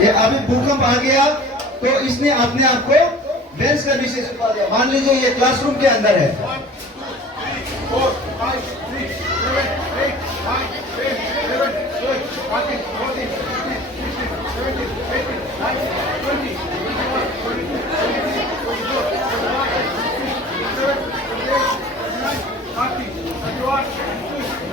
ये अभी भूकंप आ गया तो इसने अपने आप को बेंच का नीचे छुपा दिया। मान लीजिए ये क्लासरूम के अंदर है। 4, 5, 6, 7, 8, 9, 10, 11, 12, 13, 14, 15, 16, 17, 18, 19, 20, 21, 22, 23, 24, 25, 26, 27, 28, 29, 30, 31, 32, 33,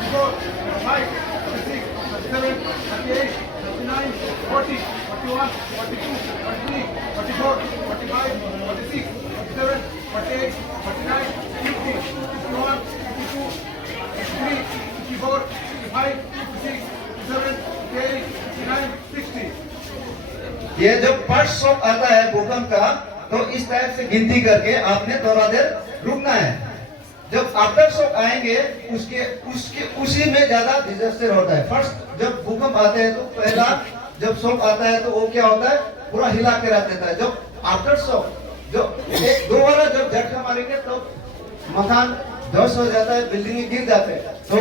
34, 35, 36, 37, 38, 39, 40, 41, 42, 43, 44, 45, 46, 47, 48, 49, 50, 51, 52, 53, 54, 55, 56, 57, 58, 59, 60. ये जब फर्स्ट शॉक आता है भूकंप का तो इस टाइप से गिनती करके आपने थोड़ा देर रुकना है। जब आफ्टर शॉक आएंगे उसके उसके उसी में ज्यादा डिजास्टर होता है। फर्स्ट जब भूकंप आते हैं तो पहला जब शॉक आता है तो वो क्या होता है, पूरा हिला के रख देता है। जब आफ्टर शॉक जो एक दो बार जब झटका मारेंगे तो मकान ध्वस्त हो जाता है, बिल्डिंग गिर जाते हैं। तो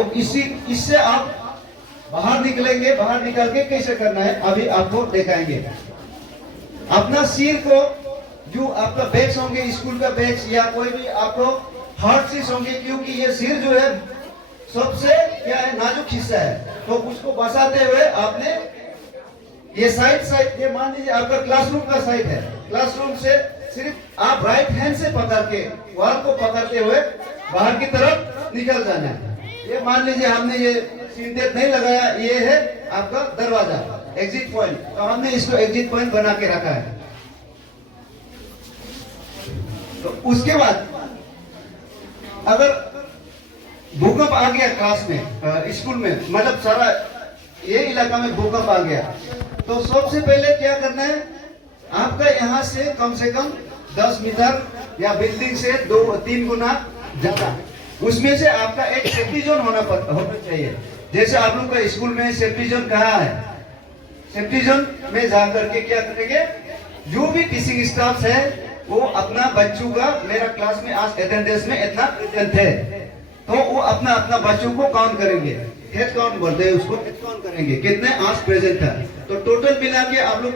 इससे आप बाहर निकलेंगे। बाहर निकल के कैसे करना है अभी आपको दिखाएंगे। अपना सिर को जो आपका बैग्स होंगे, स्कूल का बैग्स या कोई भी आपको हार्ड चीज होंगे, क्योंकि ये सिर जो है सबसे क्या है नाजुक हिस्सा है, तो उसको बचाते हुए आपने ये साइड ये मान लीजिए आपका क्लासरूम का साइड है। क्लासरूम से सिर्फ आप राइट हैंड से पकड़ के वॉल को पकड़ते हुए बाहर की तरफ निकल जाना है। ये मान लीजिए हमने ये सीनटेप नहीं लगाया, ये है आपका दरवाजा, एग्जिट पॉइंट। तो हमने इसको एग्जिट पॉइंट बना के रखा है। तो उसके बाद अगर भूकंप आ गया क्लास में, स्कूल में, मतलब सारा ये इलाका में भूकंप आ गया, तो सबसे पहले क्या करना है, आपका यहाँ से कम 10 मीटर या बिल्डिंग से 2-3 गुना ज्यादा, उसमें से आपका एक सेफ्टी जोन होना चाहिए। जैसे आप लोग का स्कूल में सेफ्टी जोन कहाँ है, सेफ्टी जोन में जाकर के क्या करेंगे, जो भी टीचिंग स्टाफ है वो अपना बच्चों का, मेरा क्लास में आज अटेंडेंस में इतना प्रेजेंट है, तो वो अपना अपना बच्चों को काउंट करेंगे। हेड काउंट बोलते हैं उसको, हेड काउंट करेंगे कितने आज प्रेजेंट है। तो टोटल मिला के आप लोग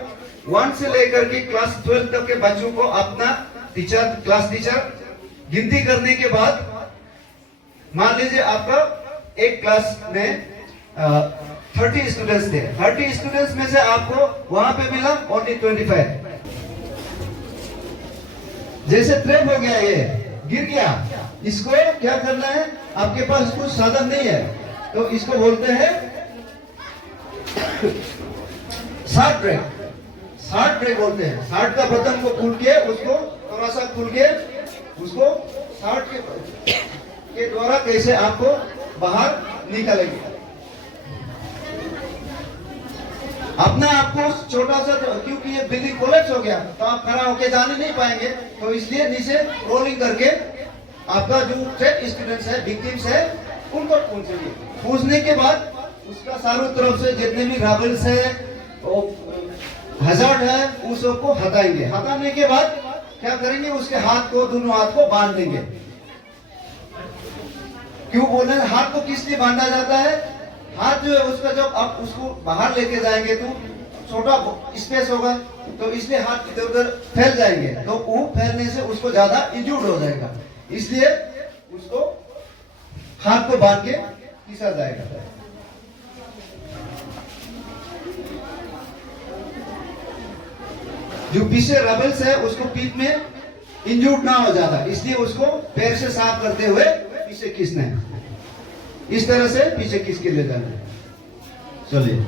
1 से लेकर के क्लास 12 तक के बच्चों को अपना टीचर, क्लास टीचर गिनती करने के बाद, मान लीजिए आपका एक क्लास में 30 स्टूडेंट्स थे, 30 स्टूडेंट्स में से आपको वहां पे मिला ओनली 25। जैसे ट्रेन हो गया, ये गिर गया, इसको क्या करना है, आपके पास कुछ साधन नहीं है तो इसको बोलते हैं शार्ट ब्रेक। शार्ट ब्रेक बोलते हैं। शार्ट का बटन को खोल के उसको थोड़ा सा खोल के उसको शार्ट के द्वारा कैसे आपको बाहर निकालेंगे। अपना आपको छोटा सा, क्योंकि ये बिल्डिंग कोलैप्स हो गया तो आप खड़ा होके जाने नहीं पाएंगे, तो इसलिए नीचे रोलिंग करके आपका जो थ्रेट स्टूडेंट्स है, विक्टिम्स है, उनको पहुंचेंगे। पहुंचने के बाद उसका चारों तरफ से जितने भी रबल्स है, हजार्ड है, उन सबको हटाएंगे। हटाने के बाद क्या करेंगे, उसके हाथ को, दोनों हाथ को बांध देंगे। क्यों बोले हाथ को किस लिए बांधा जाता है, हाथ जो है उसका जब आप उसको बाहर लेके जाएंगे तो छोटा स्पेस होगा, तो इसलिए हाथ इधर उधर फैल जाएंगे, तो वो फैलने से उसको ज्यादा इंजूर्ड हो जाएगा, इसलिए उसको हाथ को बांध के खींचा जाएगा। जो पीछे रबल्स है उसको पीठ में इंजूर्ड ना हो जाता, इसलिए उसको पैर से साफ करते हुए पीछे खींचना है। इस तरह से पीछे खींच के ले जाना है। चलिए,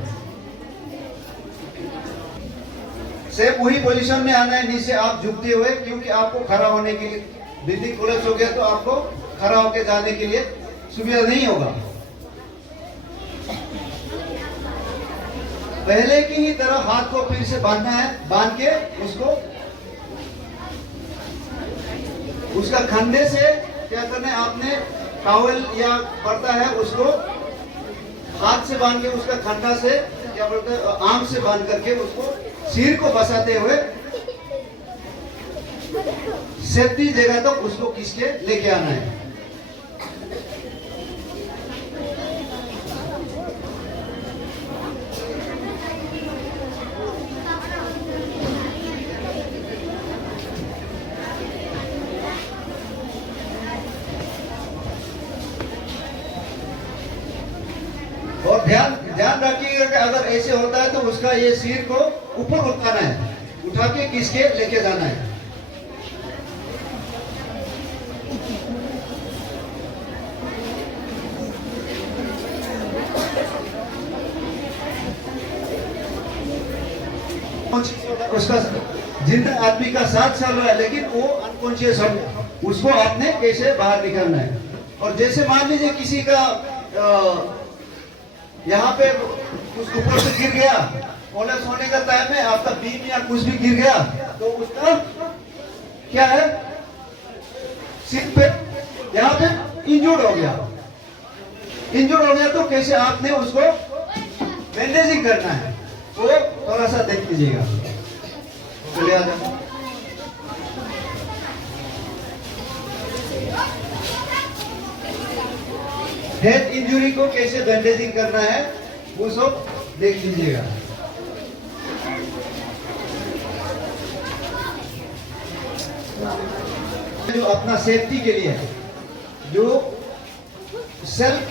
सेम वही पोजीशन में आना है, नीचे आप झुकते हुए, क्योंकि आपको खड़ा होने के लिए, बिल्डिंग कोलैप्स हो गया तो आपको खड़ा होकर जाने के लिए सुविधा नहीं होगा। पहले की ही तरह हाथ को फिर से बांधना है, बांध के उसको उसका खंडे से क्या करना है, आपने टॉवल या पर्दा है उसको हाथ से बांध के, उसका खंडा से क्या बोलते हैं, आर्म से बांध करके उसको सिर को बसाते हुए सेफ्टी जगह तक उसको खींच के लेके आना है। अगर ऐसे होता है तो उसका ये सिर को ऊपर उठाना है, उठा के किसके लेके जाना है। उसका जिंदा आदमी का साथ चल रहा है लेकिन वो अनकॉन्शियस हो गया, उसको आपने कैसे बाहर निकालना है। और जैसे मान लीजिए किसी का यहाँ पे कुछ ऊपर से गिर गया, कोलैप्स होने का टाइम है, आपका बीम या कुछ भी गिर गया तो उसका क्या है, सिर पे यहाँ पे इंजर्ड हो गया। इंजर्ड हो गया तो कैसे आपने उसको बैंडेजिंग करना है, वो थोड़ा सा देख लीजिएगा। चलिए आ जाओ। हेड इंजरी को कैसे बैंडेजिंग करना है वो सब देख लीजिएगा। जो अपना सेफ्टी के लिए है, जो सेल्फ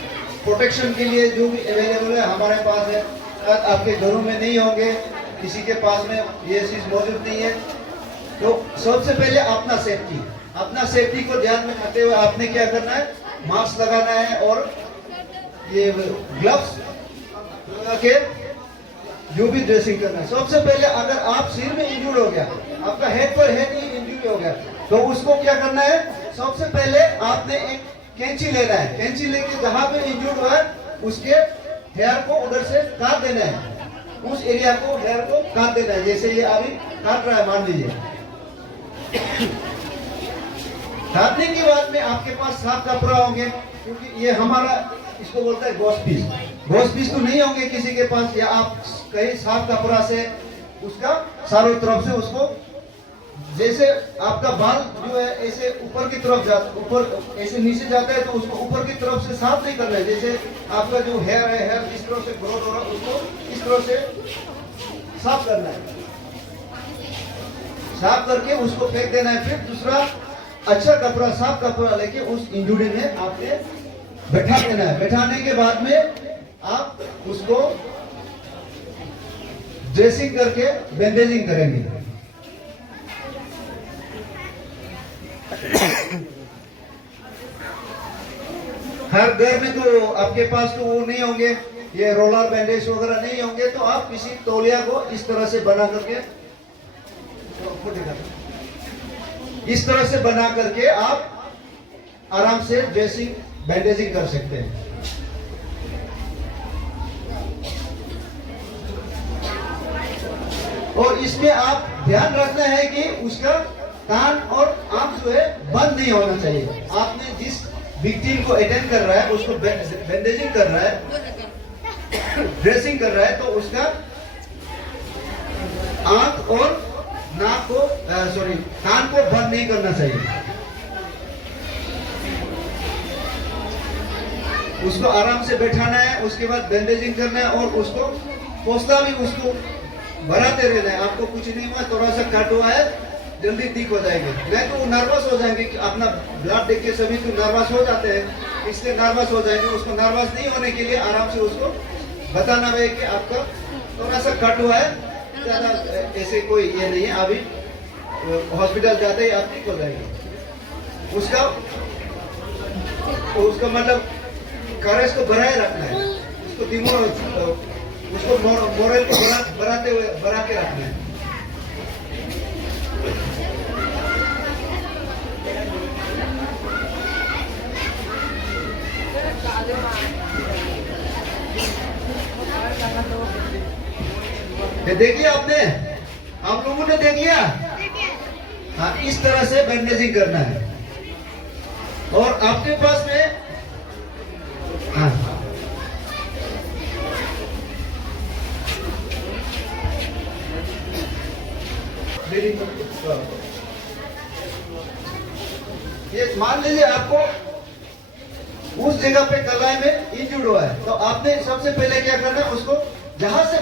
प्रोटेक्शन के लिए जो भी अवेलेबल है हमारे पास है। अगर आपके घरों में नहीं होंगे, किसी के पास में ये चीज मौजूद नहीं है, तो सबसे पहले अपना सेफ्टी को ध्यान में रखते हुए आपने क्या करना है, मास्क लगाना है और ये ग्लव्स लगा के जो भी ड्रेसिंग करना है। सबसे पहले अगर आप सिर में इंजर्ड हो गया, आपका हेड पर हेड इंजरी हो गया, तो उसको क्या करना है, सबसे पहले आपने एक कैंची लेना है। कैंची लेके जहां पे इंजर्ड हुआ है उसके हेयर को उधर से काट देना है, उस एरिया को हेयर को काट देना है। जैसे ये अभी काट रहा है मान लीजिए। काटने के बाद में आपके पास साफ कपड़ा होंगे, क्योंकि ये हमारा इसको बोलता है गॉस पीस। गॉस पीस तो नहीं होंगे किसी के पास, या आप कहीं साफ कपड़ा से उसका चारों तरफ से उसको, जैसे आपका बाल जो है ऐसे ऊपर की तरफ जाता, ऊपर ऐसे नीचे जाता है तो उसको ऊपर की तरफ से साफ नहीं करना है। जैसे आपका जो हेयर है, हेयर जिस तरह से ग्रोथ हो रहा है उसको इस तरह से साफ करना है। साफ करके उसको फेंक देना है। फिर दूसरा अच्छा कपड़ा, साफ कपड़ा लेके उस इंजरी में आपने बैठा देना है। बैठाने के बाद में आप उसको ड्रेसिंग करके बैंडेजिंग करेंगे। हर घर में तो आपके पास तो वो नहीं होंगे, ये रोलर बैंडेज वगैरह नहीं होंगे, तो आप किसी तौलिया को इस तरह से बना करके, इस तरह से बना करके आप आराम से ड्रेसिंग बैंडेजिंग कर सकते हैं। और इसमें आप ध्यान रखना है कि उसका कान और आंख जो है बंद नहीं होना चाहिए। आपने जिस विक्टिम को अटेंड कर रहा है, उसको बैंडेजिंग कर रहा है, ड्रेसिंग कर रहा है, तो उसका आंख और नाक को कान को बंद नहीं करना चाहिए। उसको आराम से बैठाना है, उसके बाद बैंडेजिंग करना है और उसको पोस्ता भी उसको भराते रहना है। आपको कुछ नहीं हुआ, थोड़ा सा कट हुआ है, जल्दी ठीक हो जाएंगे। नहीं तो वो नर्वस हो जाएंगे कि अपना ब्लड देख के सभी तो नर्वस हो जाते हैं, इसलिए नर्वस हो जाएंगे। उसको नर्वस नहीं होने के लिए आराम से उसको बताना है कि आपका थोड़ा सा कट हुआ है, ज्यादा ऐसे कोई ये नहीं है, अभी हॉस्पिटल जाते ही आप ठीक हो जाएंगे। उसका मतलब करेज को बनाए रखना है, उसको दिमाग, उसको मोरल को बढ़ाते हुए बढ़ा के रखना है। ये देखिए आपने, आप लोगों ने देख लिया। हाँ, इस तरह से बैंडेजिंग करना है। और आपके पास में हाँ, ये मान लीजिए आपको उस जगह पे कलाई में इंजर्ड हुआ है, तो आपने सबसे पहले क्या करना है, उसको जहां से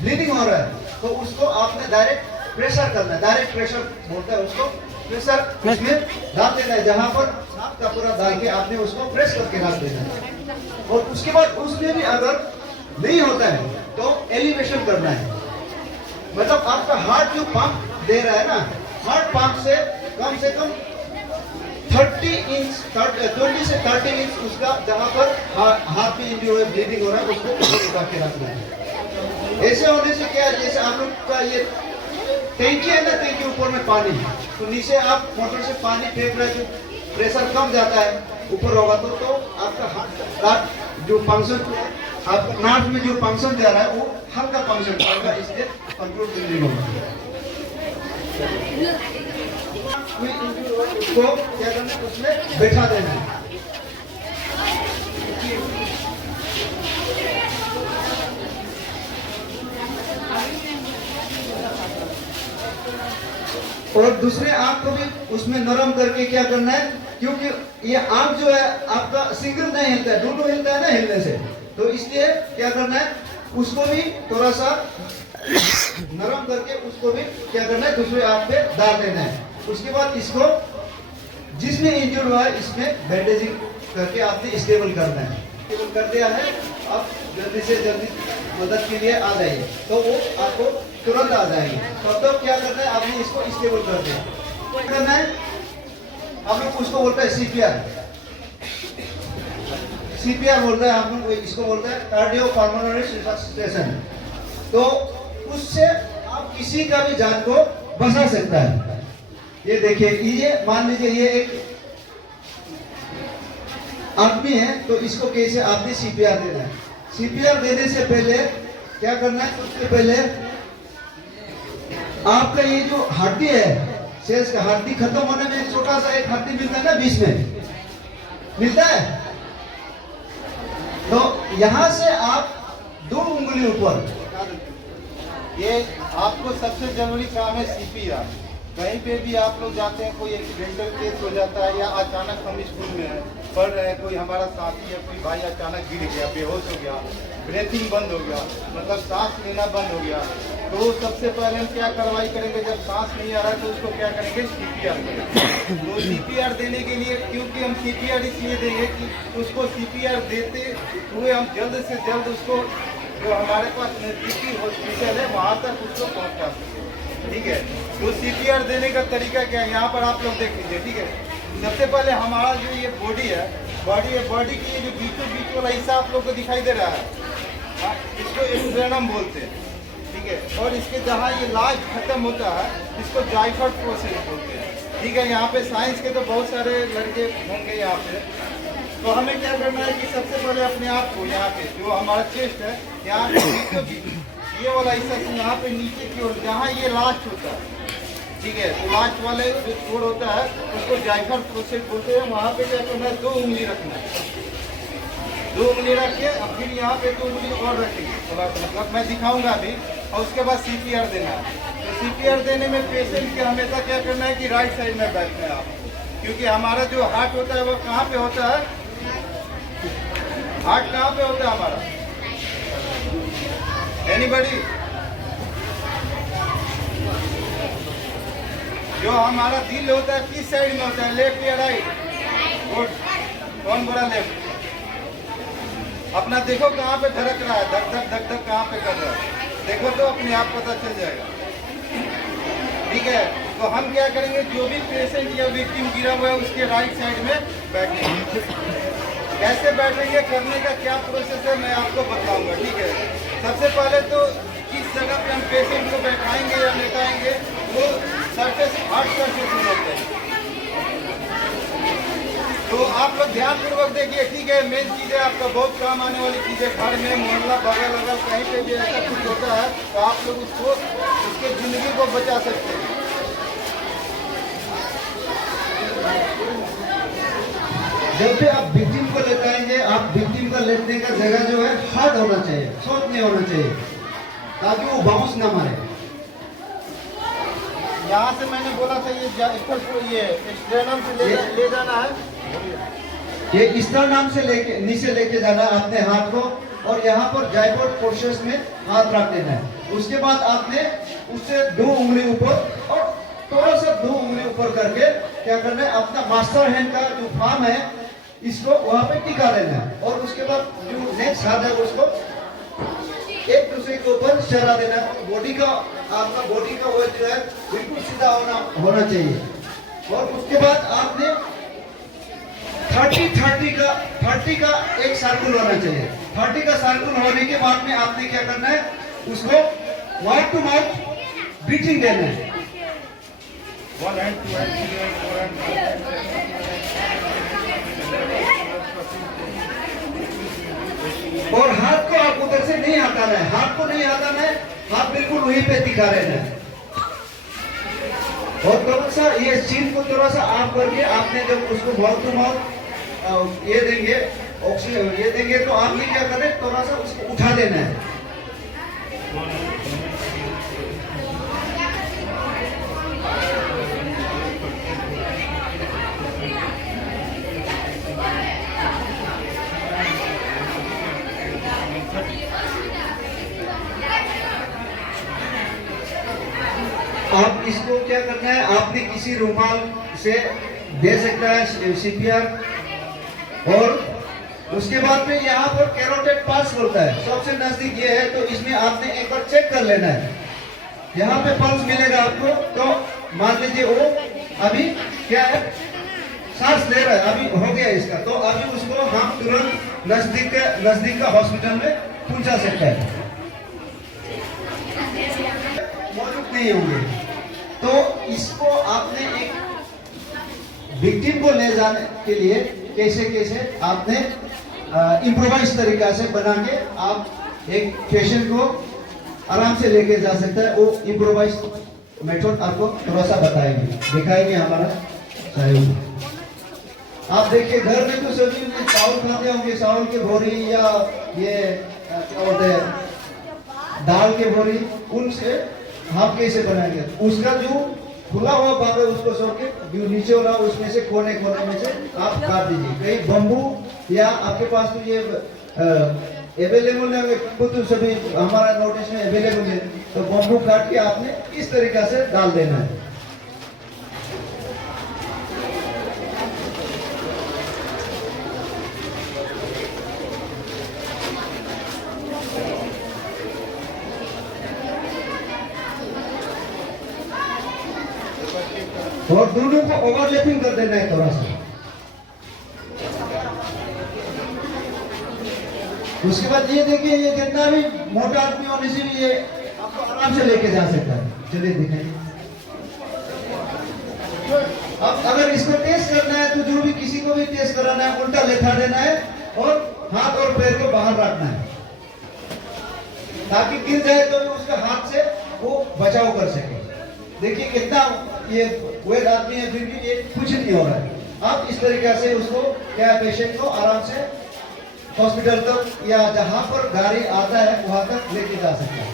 ब्लीडिंग हो रहा है तो उसको आपने डायरेक्ट प्रेशर करना है। डायरेक्ट प्रेशर बोलते हैं उसको, प्रेशर उसमें डाल देना है। जहां पर साफ कपड़ा डाल के आपने उसको प्रेस करके डाल देना है। और उसके बाद उसमें भी अगर नहीं होता है तो एलिवेशन करना है, मतलब आपका हार्ट जो पंप दे रहा है ना, हार्ट पंप से कम 30 इंच 20 से 30 इंच उसका जहां पर हार्ट में इंजरी हो रहा है, ब्लीडिंग हो रहा है, उसको ऊपर उठा के रखना है। ऐसे होने से क्या है, जैसे आप लोग का ये टैंकी है ना, टैंकी ऊपर में पानी, तो नीचे आप मोटर से पानी फेंक रहे हैं, जो प्रेशर कम जाता है ऊपर होगा तो आपका हार्ट जो फंक्शन, आपका नार्व में जो फंक्शन जा रहा है वो हल्का फंक्शन करेगा, इसलिए कंट्रोल ब्लीडिंग होगा। उसको क्या करना है, उसमें बैठा देना है। और दूसरे आंख को भी उसमें नरम करके क्या करना है, क्योंकि ये आंख जो है आपका सिंगल नहीं हिलता है, दोनों हिलता है ना हिलने से, तो इसलिए क्या करना है, उसको भी थोड़ा सा नरम करके उसको भी क्या करना है, दूसरे आंख पे डाल देना है। उसके बाद इसको जिसमें इंजर्ड हुआ है इसमें बैंडेजिंग करके आपने स्टेबल करना है। स्टेबल कर दिया है, अब जल्दी से जल्दी मदद के लिए आ जाइए, तो वो आपको तुरंत आ जाएंगे। तो क्या करना है, आपने इसको स्टेबल कर दिया, क्या करना है, हम लोग उसको बोलते हैं सीपीआर। सीपीआर बोलते हैं हम लोग, इसको बोलते हैं कार्डियो पल्मोनरी रिसससिटेशन। तो उससे आप किसी का भी जान को बचा सकता है। ये देखिए, ये मान लीजिए ये एक आदमी है, तो इसको कैसे आपने सीपीआर देना है। सीपीआर देने से पहले क्या करना है, सबसे पहले आपका ये जो हड्डी है, शेष का हड्डी खत्म होने में छोटा सा एक हड्डी मिलता है ना, बीच में मिलता है, तो यहां से आप 2 उंगली ऊपर, ये आपको सबसे जरूरी काम है सीपीआर। कहीं पे भी आप लोग जाते हैं, कोई एक्सीडेंटल केस हो जाता है या अचानक हम स्कूल में हैं, पढ़ रहे हैं, कोई हमारा साथी या कोई भाई अचानक गिर गया, बेहोश हो गया, ब्रीथिंग बंद हो गया, मतलब सांस लेना बंद हो गया, तो सबसे पहले हम क्या कार्रवाई करेंगे, जब सांस नहीं आ रहा है तो उसको क्या करेंगे, सीपीआर करेंगे। तो सीपीआर देने के लिए, क्योंकि हम सीपीआर इसलिए देंगे कि उसको सीपीआर देते हुए हम जल्द से जल्द उसको जो हमारे पास नजदीकी हॉस्पिटल है वहाँ तक उसको पहुँचा सकें। ठीक है, तो सीपीआर देने का तरीका क्या है, यहाँ पर आप लोग देख लीजिए। ठीक है, सबसे पहले हमारा जो ये बॉडी है, बॉडी के जो बीचों बीच वाला हिस्सा आप लोग को दिखाई दे रहा है, इसको स्ट्रेनम बोलते हैं। ठीक है, और इसके जहाँ ये लाज खत्म होता है इसको जायफर्ट प्रोसेस बोलते हैं। ठीक है, यहाँ पे साइंस के तो बहुत सारे लड़के होंगे यहाँ पे। तो हमें क्या करना है कि सबसे पहले अपने आप को यहाँ पे जो हमारा चेस्ट है, यहाँ पे ये वाला हिस्सा से यहाँ पे नीचे की ओर जहाँ ये लास्ट होता है, ठीक है, तो लास्ट वाले जो छोर होता है उसको जायफर प्रोसेस बोलते हैं। वहाँ पे क्या करना है, 2 उंगली रखना है, 2 उंगली रख के अब फिर यहाँ पे 2 उंगली और रखेंगे, मतलब मैं दिखाऊंगा अभी, और उसके बाद सीपीआर देना है। तो सीपीआर देने में पेशेंट के हमेशा क्या करना है कि राइट साइड में बैठना है आपको, क्योंकि हमारा जो हार्ट होता है वो कहाँ पे होता है, हार्ट कहाँ पे होता है हमारा, एनीबॉडी, जो हमारा दिल होता है किस साइड में होता है, लेफ्ट या राइट, गुड, कौन बोला लेफ्ट, अपना देखो कहाँ पे धड़क रहा है, धक धक धक धक कहाँ पे कर रहा है, देखो तो अपने आप पता चल जाएगा। ठीक है, तो हम क्या करेंगे, जो भी पेशेंट या विक्टिम गिरा हुआ है उसके राइट साइड में बैठेंगे। कैसे बैठेंगे, करने का क्या प्रोसेस है मैं आपको बताऊंगा। ठीक है, सबसे पहले तो किस जगह पे हम पेशेंट को बैठाएंगे या लेटाएंगे वो सरफेस, हार्ड सरफेस बोलते हैं। तो आप लोग ध्यान पूर्वक देखिए। ठीक है, मेन चीज़ है आपका बहुत काम आने वाली चीज़ है, घर में मोहल्ला बगल अगल कहीं पे भी ऐसा कुछ होता है तो आप लोग उसको, उसके जिंदगी को बचा सकते हैं। जब भी आप विक्टिम को लेटाएंगे, आप विक्टिम का लेटने का जगह जो है हार्ड होना चाहिए, सॉफ्ट नहीं होना चाहिए, ताकि वो बाउंस ना मारे। यहाँ से मैंने बोला था ये स्ट्रेनम से ले जाना है, ये इस तरह नाम से लेके नीचे लेके जाना है अपने हाथ को, और यहाँ पर जायफर्ट प्रोसेस में हाथ रख देना है। उसके बाद आपने उससे 2 उंगली ऊपर और थोड़ा सा 2 उंगली ऊपर करके क्या करना है, अपना मास्टर हैंड का जो फार्म है इसको वहां पे टिका लेना है, और उसके बाद जो नेक्स्ट हाथ है उसको एक दूसरे के ऊपर शरा देना है। बॉडी का आपका बॉडी का वेट जो है बिल्कुल सीधा होना चाहिए। और उसके बाद आपने 30 का एक सर्कल होना चाहिए। 30 का सर्कल होने के बाद में आपने क्या करना है, उसको माउथ टू माउथ ब्रीथिंग देना है। 1 hand, 2 hand, 3 hand, 4 hand, 5 hand. और हाथ को आप उधर से नहीं हटाना है, हाथ को नहीं हटाना है, हाथ बिल्कुल वहीं पे दिखा रहना है। और थोड़ा सा ये चीन को थोड़ा सा आप करके आपने जब उसको माउथ टू माउथ ये देंगे, ऑक्सीजन ये देंगे, तो आपने क्या करें, थोड़ा सा उसको उठा देना है। आप इसको क्या करना है, आपने किसी रुमाल से दे सकता है सीपीआर। और उसके बाद में यहाँ पर कैरोटेड पास बोलता है, सबसे नजदीक ये है, तो इसमें आपने एक बार चेक कर लेना है। यहाँ पे पल्स मिलेगा आपको, तो मान लीजिए वो अभी क्या है, सांस ले रहा है, अभी हो गया इसका, तो अभी उसको हम तुरंत नजदीक का हॉस्पिटल में पहुंचा सकते हैं, मौजूद नहीं होंगे। तो इसको आपने एक विक्टिम को ले जाने के लिए कैसे आपने इम्प्रोवाइज तरीका से बना के आप एक पेशेंट को आराम से लेके जा सकता है। वो इम्प्रोवाइज मेथड आपको थोड़ा सा दिखाएंगे हमारा सहयोग। आप देखिए घर में तो सभी चावल खाते होंगे, चावल के भोरी या ये क्या बोलते हैं दाल के भोरी, उनसे आप कैसे बनाएंगे, उसका जो खुला हुआ भाग है उसको छोड़ के जो नीचे वाला उसमें से कोने में से आप काट दीजिए। कहीं बम्बू या आपके पास तो ये अवेलेबल है, खुद सभी हमारा नोटिस में अवेलेबल है, तो बम्बू काट के आपने इस तरीका से डाल देना है। और दोनों को ओवरलैपिंग कर देना है थोड़ा सा। उसके बाद ये देखिए, ये जितना भी मोटा आदमी होने से भी ये आपको आराम से लेके जा सकता है। चलिए दिखाइए। अब अगर इसको टेस्ट करना है, तो जो भी किसी को भी टेस्ट कराना है, उल्टा लेटा देना है और हाथ और पैर को बाहर रखना है, ताकि गिर जाए तो उसके हाथ से वो बचाव कर सके। देखिए कितना ये वेट आदमी है, फिर भी ये कुछ नहीं हो रहा है। आप इस तरीके से उसको क्या पेशेंट को आराम से हॉस्पिटल तक या जहां पर गाड़ी आता है वहां तक लेके जा सकते हैं।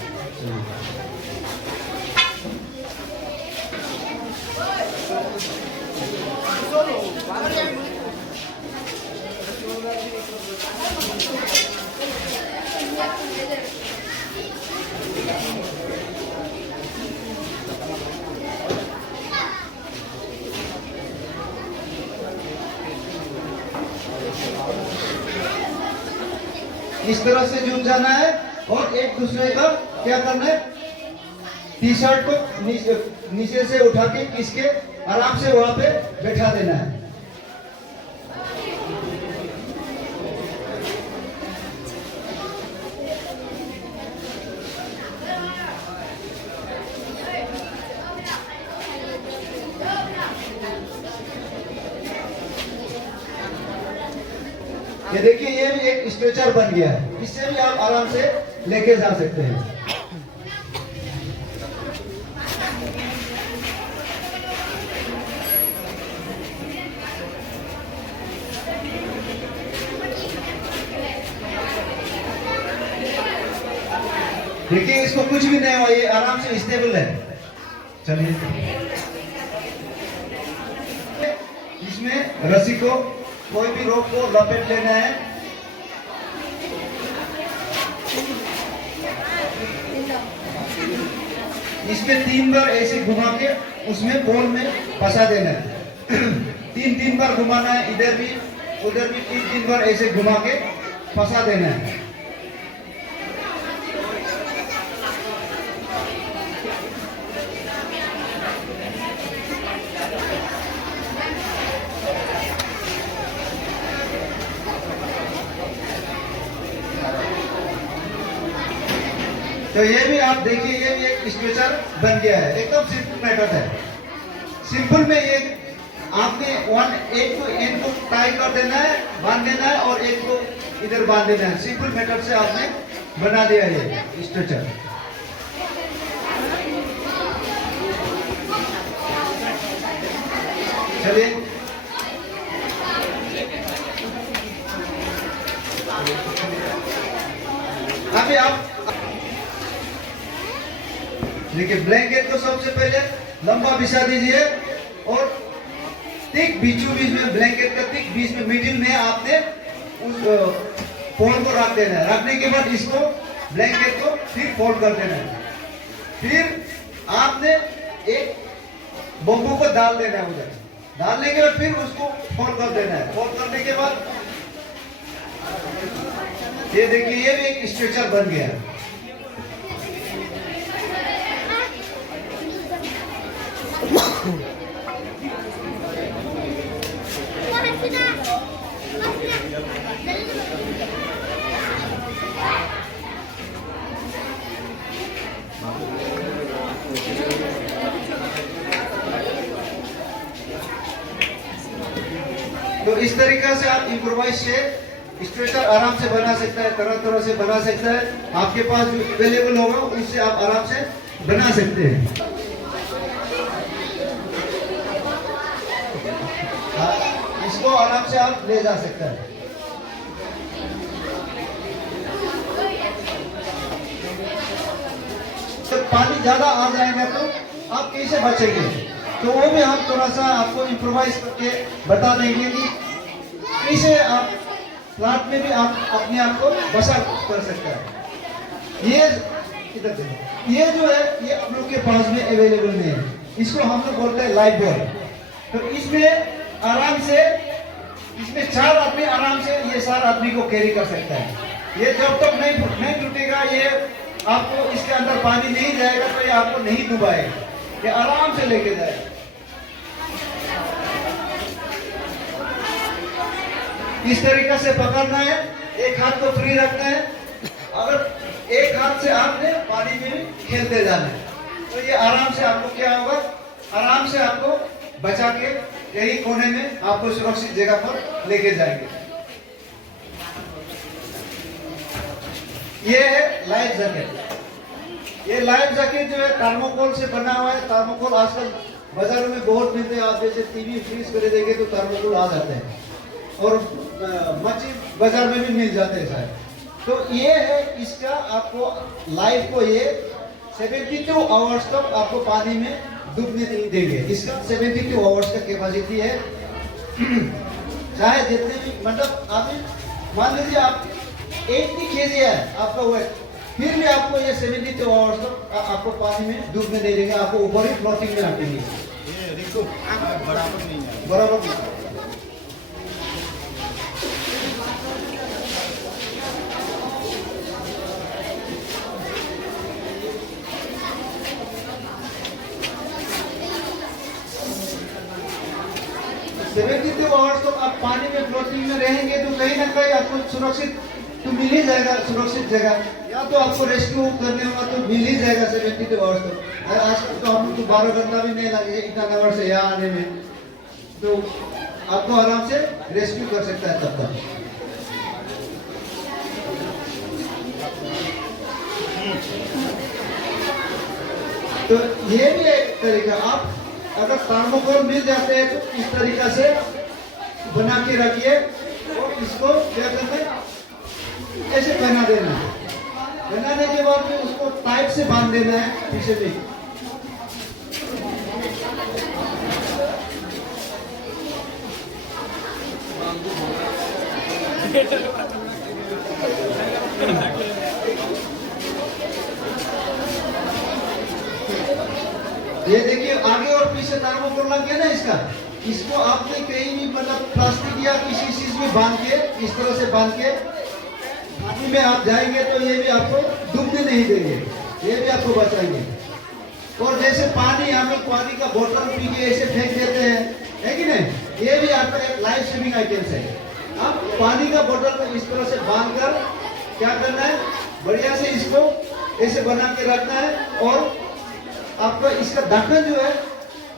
इस तरह से झुक जाना है और एक दूसरे का क्या करना है, टी शर्ट को नीचे से उठा के किसके आराम से वहां पे बैठा देना है। ये देखिए, ये भी एक स्ट्रेचर बन गया है, इससे भी आप आराम से लेके जा सकते हैं। देखिए इसको कुछ भी नहीं हुआ, ये आराम से स्टेबल है। चलिए, इसमें रस्सी को कोई भी रोप को लपेट लेना है। इसमें 3 बार ऐसे घुमा के उसमें बोल में फंसा देना है। 3 बार घुमाना है, इधर भी उधर भी 3 बार ऐसे घुमा के फंसा देना है। तो ये भी आप देखिए, ये भी एक स्ट्रेचर बन गया है। एकदम सिंपल मेथड है। सिंपल में ये आपने एक को एंड को टाई कर देना है, बांध देना है, और एक को इधर बांध देना है। सिंपल मेथड से आपने बना दिया ये स्ट्रेचर। चलिए अभी आप देखिए, ब्लैंकेट को सबसे पहले लंबा बिछा दीजिए और ठीक बीचों बीच में, ब्लैंकेट का ठीक बीच में, मिडिल में आपने उस फोल्ड को रख देना है। रखने के बाद इसको, ब्लैंकेट को फिर फोल्ड कर देना है। फिर आपने एक बम्बू को डाल देना है उधर। डालने के बाद फिर उसको फोल्ड कर देना है। फोल्ड करने के बाद ये देखिए, ये भी एक स्ट्रेचर बन गया। तो इस तरीका से आप इम्प्रोवाइज शेप स्ट्रेचर आराम से बना सकता है, तरह तरह से बना सकता है। आपके पास जो अवेलेबल होगा उससे आप आराम से बना सकते हैं। इसको आराम से आप ले जा सकते हैं। तो पानी ज्यादा आ जाएगा तो आप कैसे बचेंगे, तो वो भी हम थोड़ा सा आपको इम्प्रोवाइज करके बता देंगे कि कैसे आप प्लांट में भी आप अपने आप को बचा कर सकते हैं। ये इधर देखो, ये जो है ये आप लोग के पास में अवेलेबल नहीं है। इसको हम लोग बोलते हैं लाइफ बॉय। तो इसमें आराम से, इसमें 4 आदमी आराम से ये 4 आदमी को कैरी कर सकता है। ये जब तक नहीं टूटेगा, ये आपको इसके अंदर पानी नहीं जाएगा तो ये आपको नहीं डुबाएगा, ये आराम से लेके जाएगा। इस तरीके से पकड़ना है, एक हाथ को फ्री रखना है, अगर एक हाथ से आपने पानी में खेलते जाना है तो ये आराम से आपको क्या होगा, आराम से आपको बचा के यही कोने में आपको सुरक्षित जगह पर लेके जाएंगे। ये है लाइफ जैकेट। ये लाइफ जैकेट जो है थर्मोकोल से बना हुआ है। थर्मोकोल आजकल बाजारों में बहुत मिलते हैं। आप जैसे टीवी फ्रीज कर देंगे तो थर्मोकोल आ जाते हैं, और मच्छी बाजार में भी मिल जाते हैं शायद। तो ये है इसका, आपको लाइफ को ये 72 आवर्स तक आपको पानी में डूबने नहीं देंगे। इसका 72 आवर्स का कैपेसिटी है। चाहे जितने भी, मतलब आप मान लीजिए आप 80 kg है आपका वेट, फिर भी आपको ये 72 आवर्स तक आपको पानी में डूबने नहीं देंगे। आपको ऊपर ही फ्लोटिंग में रखेंगे। ये देखो बराबर नहीं है, बराबर नहीं। आवर्स तो आप पानी में फ्लोटिंग में रहेंगे तो कहीं ना कहीं आपको सुरक्षित तो मिल ही जाएगा, सुरक्षित जगह, या तो आपको रेस्क्यू करने होगा तो मिल ही जाएगा 72 आवर्स तक। आजकल तो हम तो 12 घंटा भी नहीं लगेगा इतना नंबर से यहाँ आने में, तो आपको आराम से रेस्क्यू कर सकता है तब तक। तो ये भी एक तरीका, आप अगर थर्मोकोल मिल जाते हैं तो इस तरीका से बना के रखिए और इसको क्या करना है, ऐसे बना देना है। बनाने के बाद में उसको टाइट से बांध देना है पीछे से। ये देखिए आगे और पीछे थर्मोकोल लग गया ना इसका। इसको आपने कहीं भी मतलब प्लास्टिक या किसी चीज में बांध के, इस तरह से बांध के पानी में आप जाएंगे तो ये भी आपको डूबने नहीं देंगे, ये भी आपको बचाएंगे। और जैसे पानी हम लोग पानी का बोतल पी के ऐसे फेंक देते हैं, है कि नहीं, ये भी आपका एक लाइफ सेविंग आइटम्स है। आप पानी का बोतल को इस तरह से बांध कर क्या करना है, बढ़िया से इसको ऐसे बना के रखना है। और आपका इसका ढक्कन जो है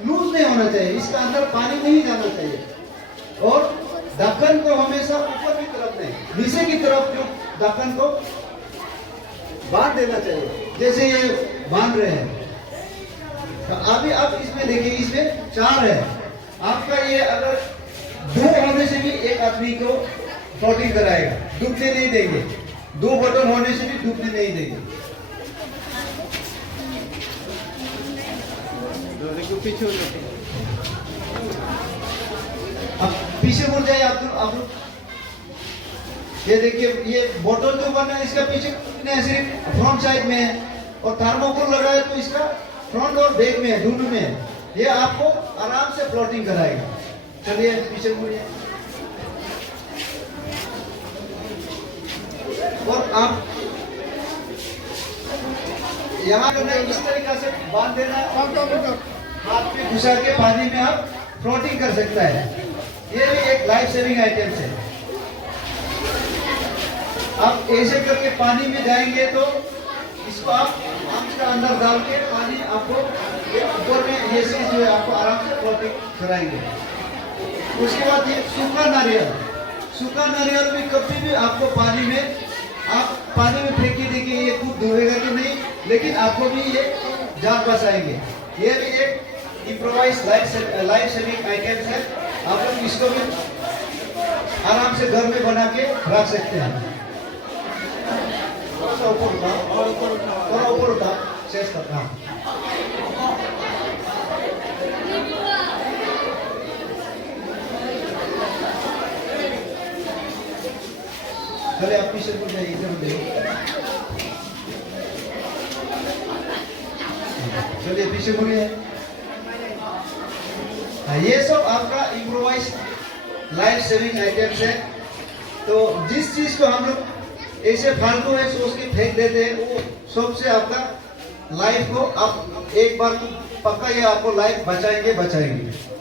लूज नहीं होना चाहिए, इसका अंदर पानी नहीं जाना चाहिए। और ढक्कन को हमेशा ऊपर की तरफ नहीं, नीचे की तरफ जो ढक्कन को बांध देना चाहिए, जैसे ये बांध रहे हैं। तो अभी आप इसमें देखिए, इसमें 4 है आपका। ये अगर 2 होने से भी एक आदमी को फ्लोटिंग कराएगा, डूबने नहीं देंगे। 2 बटन होने से भी डूबने नहीं देंगे। देखो पीछे हो जाते हैं। अब पीछे मुड़ जाइए आप लोग। ये देखिए, ये बोतल जो बना है इसका पीछे नहीं, सिर्फ फ्रंट साइड में है। और थर्मोकोल लगा है तो इसका फ्रंट और बैक में है, दोनों में है। ये आपको आराम से फ्लोटिंग कराएगा। चलिए पीछे मुड़िए। और आप यहाँ इस तरीके से बांध देना, हाथ पे घुसा के पानी में आप फ्लोटिंग कर सकता है। ये भी एक लाइफ सेविंग आइटम है। आप ऐसे करके पानी में जाएंगे तो इसको आप आर्म्स का अंदर डाल के पानी आपको ऊपर में ये चीज जो है आपको आराम से फ्लोटिंग कराएंगे। उसके बाद ये सूखा नारियल भी कभी भी आपको पानी में फेंकी देखिए, ये खुद डूबेगा कि नहीं, लेकिन आपको भी ये जान बचाएंगे। ये भी एक इम्प्रोवाइज लाइफ सेविंग आइटम्स है। आप लोग इसको भी आराम से घर में बना के रख सकते हैं। थोड़ा सा ऊपर उठा, थोड़ा ऊपर उठा, शेष तक। हाँ, चले आप पीछे को जाइए, इधर उधर। चलिए पीछे मुड़िए। ये सब आपका इम्प्रोवाइज लाइफ सेविंग आइटम्स है। तो जिस चीज को हम लोग ऐसे फालतू है सोच के फेंक देते हैं, वो सबसे आपका लाइफ को आप एक बार पक्का ये आपको लाइफ बचाएंगे।